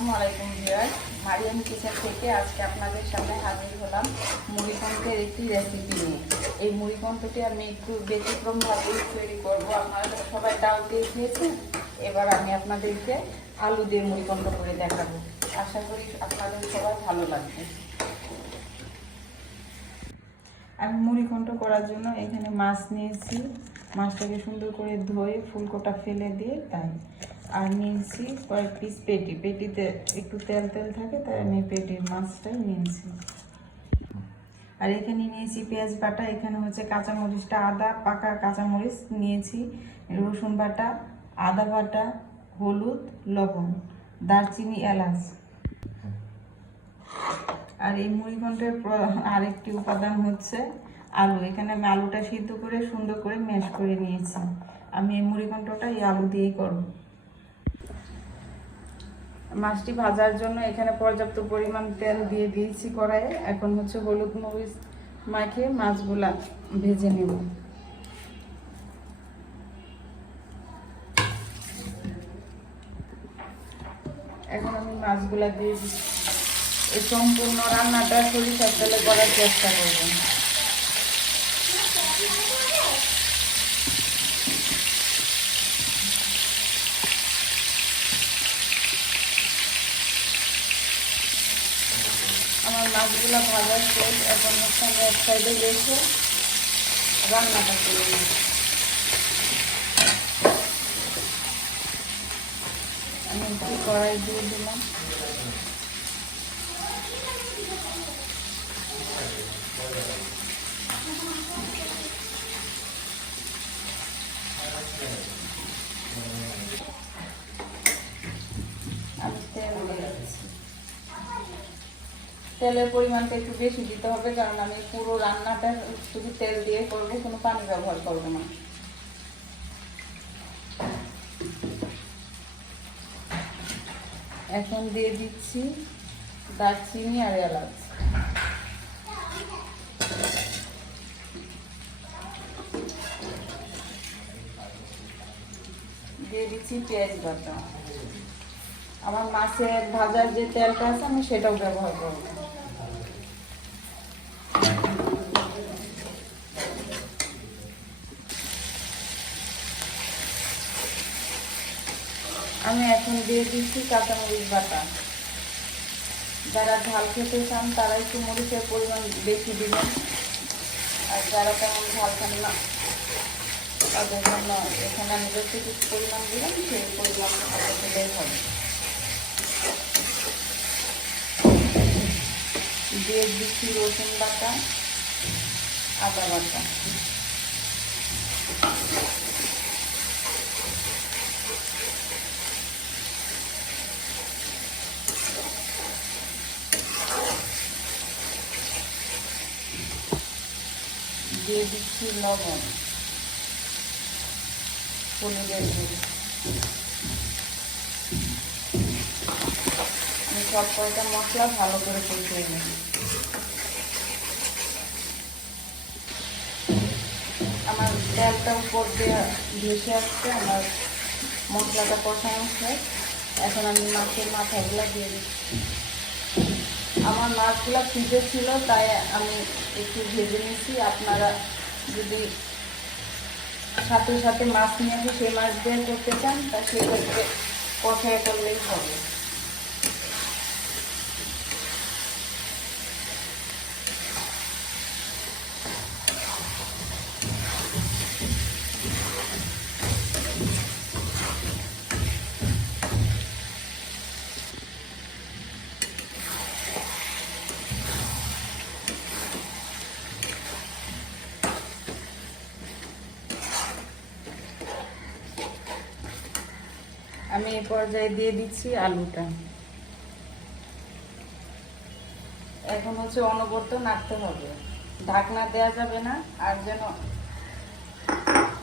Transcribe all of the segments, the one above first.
আসসালামু আলাইকুম viewer Mariam kitchen থেকে আজকে আপনাদের সামনে হাজির হলাম মুড়িকণ্ঠের একটি রেসিপি নিয়ে। এই মুড়িকণ্ঠটি আমি একটু ব্যতিক্রমভাবে তৈরি করব। আপনারা সবাই ডাল দিয়ে খেয়েছেন। এবার আমি আপনাদেরকে আলু দিয়ে মুড়িকণ্ঠ করে দেখাবো। আশা করি আপনাদের সবার ভালো লাগবে। আমি মুড়িকণ্ঠ করার জন্য এখানে মাছ নিয়েছি। মাছটাকে সুন্দর করে ধুয়ে ফুলকোটা ফেলে দিয়ে তাই আর নিয়েছি কয়েক পিস পেটি, পেটিতে একটু তেল তেল থাকে, তাই আমি পেটির মাছটাই নিয়েছি। আর এখানে নিয়েছি পেঁয়াজ বাটা, এখানে হচ্ছে কাঁচামরিচটা আদা, পাকা কাঁচামরিচ নিয়েছি, রসুন বাটা, আদা বাটা, হলুদ, লবণ, দারচিনি, এলাচ। আর এই মুড়িঘণ্টের আরেকটি উপাদান হচ্ছে আলু। এখানে আমি আলুটা সিদ্ধ করে সুন্দর করে ম্যাশ করে নিয়েছি। আমি এই মুড়িঘণ্টটা এই আলু দিয়েই করব। মাছটি ভাজার জন্য এখানে পর্যাপ্ত পরিমাণ তেল দিয়ে দিয়েছি কড়াইয়ে। এখন হচ্ছে হলুদ মরিচ মাখিয়ে মাছগুলা ভেজে নেব। এখন আমি মাছগুলা দিয়ে দিচ্ছি। এই সম্পূর্ণ রান্নাটা সরিষার তেলে করার চেষ্টা করবেন আমার মাছগুলো ভাজা শেষ, এখন হচ্ছে আমি এক সাইডে রেখে রান্নাটা করে নিই। আমি একটু কড়াই দিয়ে দিলাম আমি তেল দিয়ে দিচ্ছি তেলের পরিমাণটা একটু বেশি দিতে হবে, কারণ আমি পুরো রান্নাটা শুধু তেল দিয়ে করব কোনো পানি ব্যবহার করব না। এখন দিয়ে দিচ্ছি দারচিনি আর এলাচ। দিয়ে দিচ্ছি পেঁয়াজ বাটা। আমার মাছের ভাজার যে তেলটা আছে, আমি সেটাও ব্যবহার করব। আমি এখন দিয়ে দিচ্ছি কাঁচামরিচ বাটা। যারা ঝাল খেতে চান, তারা একটু মরিচের পরিমাণ বেশি দিবেন। আর যারা তেমন ঝাল খান না, তাদের জন্য এখানে আমি কিছু পরিমাণ দিলাম, সেই পরিমাণ হবে। দিয়ে দিচ্ছি রসুন বাটা, আদা বাটা। দিয়ে দিচ্ছি লবণ। পনিরের আমি সব কয়টা মশলা ভালো করে কষিয়ে নেব। আমার তেলটা উপর দিয়ে ভেসে আসছে, আমার মশলাটা কষানো শেষ। এখন আমি মাছের মাথাগুলো দিয়ে দিচ্ছি। আমার মাছগুলো ফ্রিজে ছিল, তাই আমি একটু ভেজে নিয়েছি। আপনারা যদি সাথে সাথে মাছ নিয়ে আসে সেই মাছ দিয়ে করতে চান, তা সেক্ষেত্রে কষায় করলেই হবে। আমি এই পর্যায়ে দিয়ে দিচ্ছি আলুটা। এখন হচ্ছে অনবর্ত নাড়তে হবে। ঢাকনা দেয়া যাবে না, আর যেন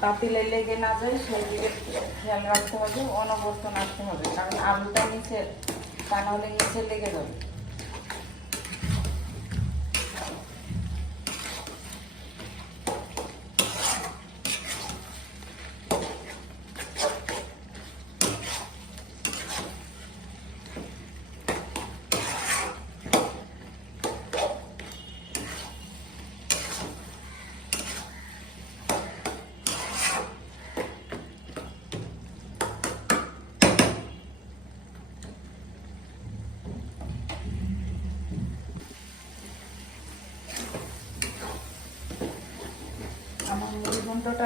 পাতিলে লেগে না যায়, সেই দিকে খেয়াল রাখতে হবে, অনবর্ত নাড়তে হবে, কারণ আলুটা নিচে তা নাহলে নিচে লেগে যাবে।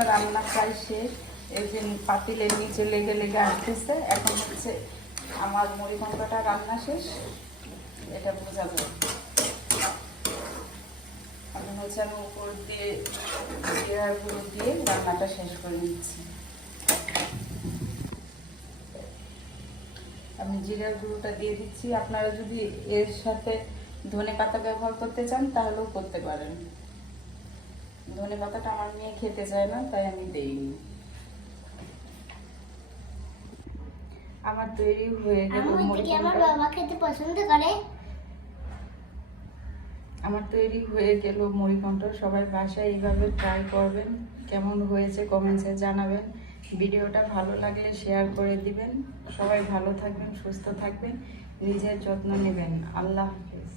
রান্না প্রায় শেষ। এই যে পাতিলের নিচে লেগে লেগে আসতেছে। এখন হচ্ছে আমার মুড়ি ঘন্টটা রান্না শেষ। এটা বোঝাবো। আমি হচ্ছে আমি উপর দিয়ে জিরার গুঁড়ো দিয়ে রান্নাটা শেষ করে নিচ্ছি। আমি জিরার গুঁড়োটা দিয়ে দিচ্ছি। আপনারা যদি এর সাথে ধনে পাতা ব্যবহার করতে চান, তাহলেও করতে পারেন। ধনে পাতাটা আমার মেয়ে খেতে চায় না তাই আমি দেইনি। আমার তৈরি হয়ে গেল আমার বাবা খেতে পছন্দ করে। আমার তৈরি হয়ে গেল মুড়িঘণ্ট সবাই বাসায় এইভাবে ট্রাই করবেন কেমন হয়েছে কমেন্টসে জানাবেন। ভিডিওটা ভালো লাগলে শেয়ার করে দিবেন। সবাই ভালো থাকবেন সুস্থ থাকবেন নিজের যত্ন নেবেন। আল্লাহ হাফিজ।